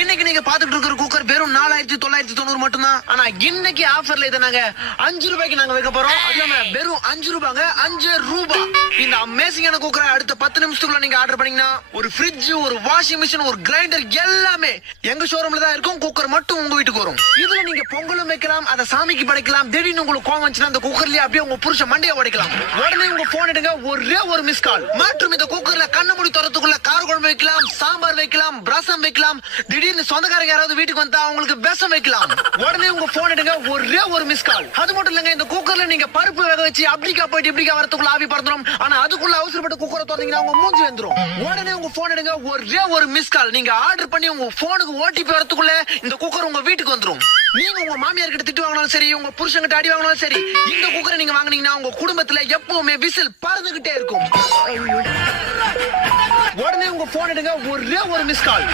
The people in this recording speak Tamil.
இன்னைக்கு நீங்க பாத்துட்டு இருக்கிற குக்கர் வெறும் 4990 மட்டும்தான். ஆனா இன்னைக்கு ஆஃபர்ல இதை நாங்க 5 ரூபாய்க்கு நாங்க வைக்க போறோம். அதுவும் வெறும் 5 ரூபாங்க, 5 ரூபாய். இந்த அமேசிங்கான குக்கரை அடுத்த 10 நிமிஷத்துக்குள்ள நீங்க ஆர்டர் பண்ணீங்கன்னா ஒரு ஃப்ரிட்ஜ், ஒரு வாஷிங் மிஷின், ஒரு கிரைண்டர் எல்லாமே எங்க ஷோரூம்ல தான் இருக்கும். குக்கர் மட்டும் உங்க வீட்டுக்கு வரும். இதுல நீங்க பொங்கலும் வைக்கலாம், அதை சாமிக்கு படைக்கலாம். திடீர்னு உங்களுக்கு கோவம் வந்துச்சுன்னா அந்த குக்கர்லயே அப்படியே உங்க புருஷ மண்டையை உடைக்கலாம். உடனே உங்க போன் எடுங்க, ஒரே ஒரு மிஸ் கால். மற்றும் இந்த குக்கர்ல கண்ணு மூடி தரத்துக்குள்ள கார குழம்பு வைக்கலாம், சாம்பார் வைக்கலாம், ரசம் வைக்கலாம். திடீர்னு சொந்தக்காரங்க யாராவது வீட்டுக்கு வந்தா அவங்களுக்கு விஷம் வைக்கலாம். உடனே உங்க போன் எடுங்க, ஒரே ஒரு மிஸ் கால். அது மட்டும் இல்லங்க, இந்த குக்கர்ல நீங்க பருப்பு வேக வச்சு அப்படிக்கா போயிட்டு இப்படிக்கா வரத்துக்குள்ள ஆவி பறந்துடும். ஆனா அதுக்குள்ள அவசரப்பட்டு குக்கரை திறந்தீங்கன்னா உங்க மூஞ்சி வந்துரும். உடனே உங்க போன் எடுங்க, ஒரே ஒரு மிஸ் கால். நீங்க ஆர்டர் பண்ணி உங்க போனுக்கு ஓடிபி வரத்துக்குள்ள இந்த குக்கர் உங்க வீட்டுக்கு வந்துரும். நீங்க உங்க மாமியார் கிட்ட திட்டு வாங்கினாலும் சரி, உங்க புருஷன் அடி வாங்கினாலும் சரி, இந்த குக்கரை நீங்க வாங்குனீங்கன்னா உங்க குடும்பத்துல எப்பவுமே விசில் பறந்துகிட்டே இருக்கும். உடனே உங்க போன் எடுங்க, ஒரே ஒரு மிஸ் கால்.